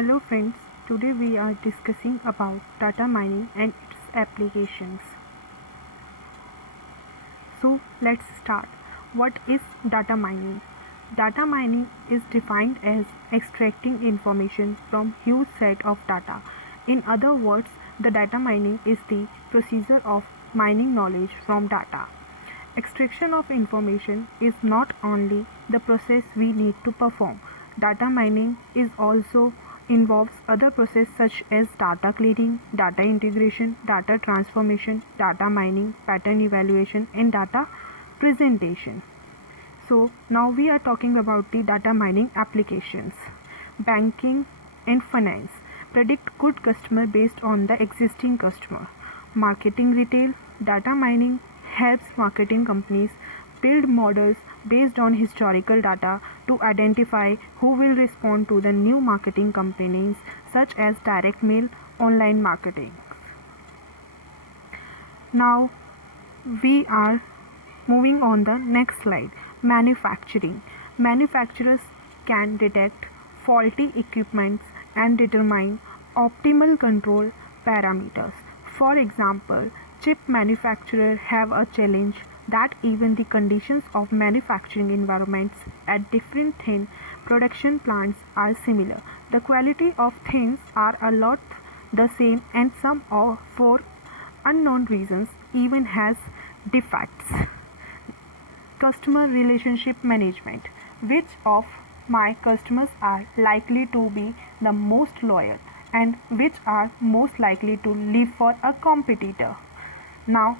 Hello friends, today we are discussing about data mining and its applications. So let's start. What is data mining? Data mining is defined as extracting information from huge set of data. In other words, the data mining is the procedure of mining knowledge from data. Extraction of information is not only the process we need to perform. Data mining is also involves other processes such as data cleaning, data integration, data transformation, data mining, pattern evaluation, and data presentation. So now we are talking about the data mining applications. Banking and finance predict good customer based on the existing customer. Marketing retail data mining helps marketing companies build models based on historical data to identify who will respond to the new marketing campaigns such as direct mail, online marketing. Now we are moving on the next slide. Manufacturing. Manufacturers can detect faulty equipment and determine optimal control parameters. For example, chip manufacturers have a challenge that even the conditions of manufacturing environments at different thin production plants are similar. The quality of things are a lot the same, and some for unknown reasons even has defects. Customer relationship management. Which of my customers are likely to be the most loyal and which are most likely to leave for a competitor? Now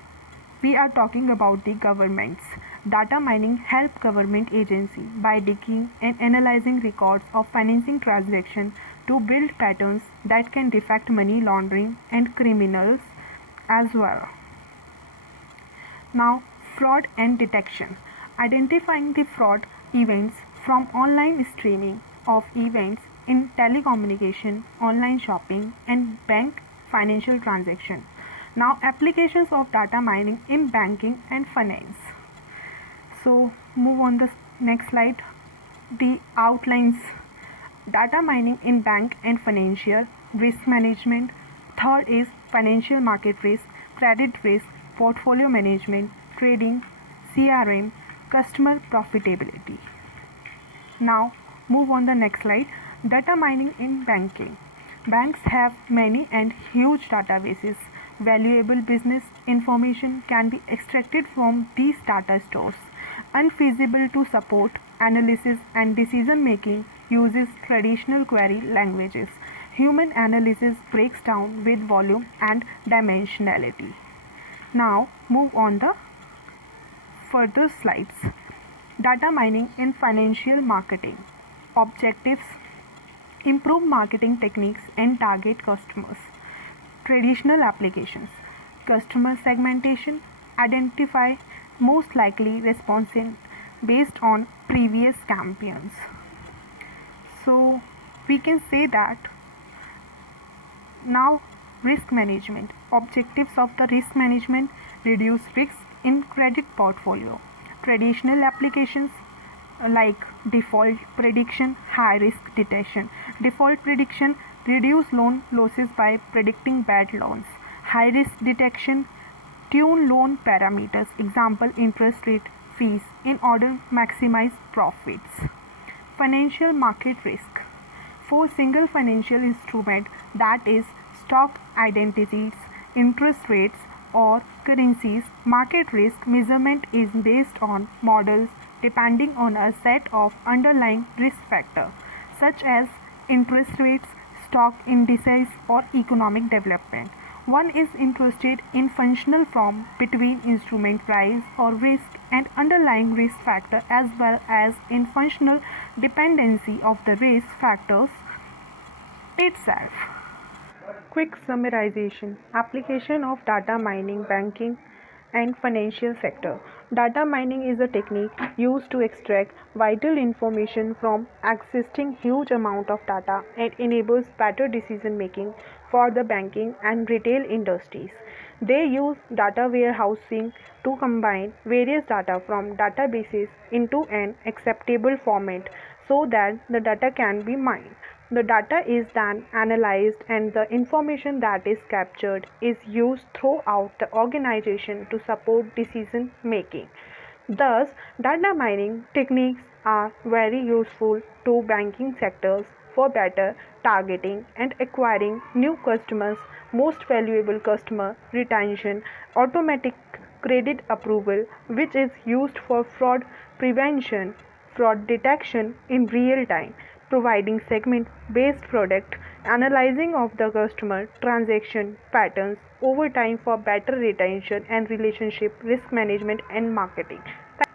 we are talking about the governments. Data mining help government agency by digging and analyzing records of financing transactions to build patterns that can detect money laundering and criminals as well. Now fraud and detection. Identifying the fraud events from online streaming of events in telecommunication, online shopping, and bank financial transactions. Now applications of data mining in banking and finance. So move on the next slide. The outlines data mining in bank and financial risk management. Third is financial market risk, credit risk, portfolio management, trading, CRM, customer profitability. Now move on the next slide. Data mining in banking. Banks have many and huge databases. Valuable business information can be extracted from these data stores. Unfeasible to support analysis and decision making uses traditional query languages. Human analysis breaks down with volume and dimensionality. Now move on the further slides. Data mining in financial marketing. Objectives: improve marketing techniques and target customers. Traditional applications: customer segmentation, identify most likely respondents based on previous campaigns. So we can say that now risk management. Objectives of the risk management: reduce risk in credit portfolio. Traditional applications like default prediction, high risk detection. Default prediction: reduce loan losses by predicting bad loans. High risk detection: tune loan parameters, example interest rate, fees, in order to maximize profits. Financial market risk. For single financial instrument, that is stock identities, interest rates, or currencies, market risk measurement is based on models depending on a set of underlying risk factors such as interest rates, stock indices, or economic development. One is interested in functional form between instrument price or risk and underlying risk factor, as well as in functional dependency of the risk factors itself. Quick summarization. Application of data mining, banking and financial sector. Data mining is a technique used to extract vital information from existing huge amount of data and enables better decision making for the banking and retail industries. They use data warehousing to combine various data from databases into an acceptable format so that the data can be mined. The data is then analyzed and the information that is captured is used throughout the organization to support decision making. Thus, data mining techniques are very useful to banking sectors for better targeting and acquiring new customers, most valuable customer retention, automatic credit approval, which is used for fraud prevention, fraud detection in real time, providing segment based product analyzing of the customer transaction patterns over time for better retention and relationship risk management and marketing.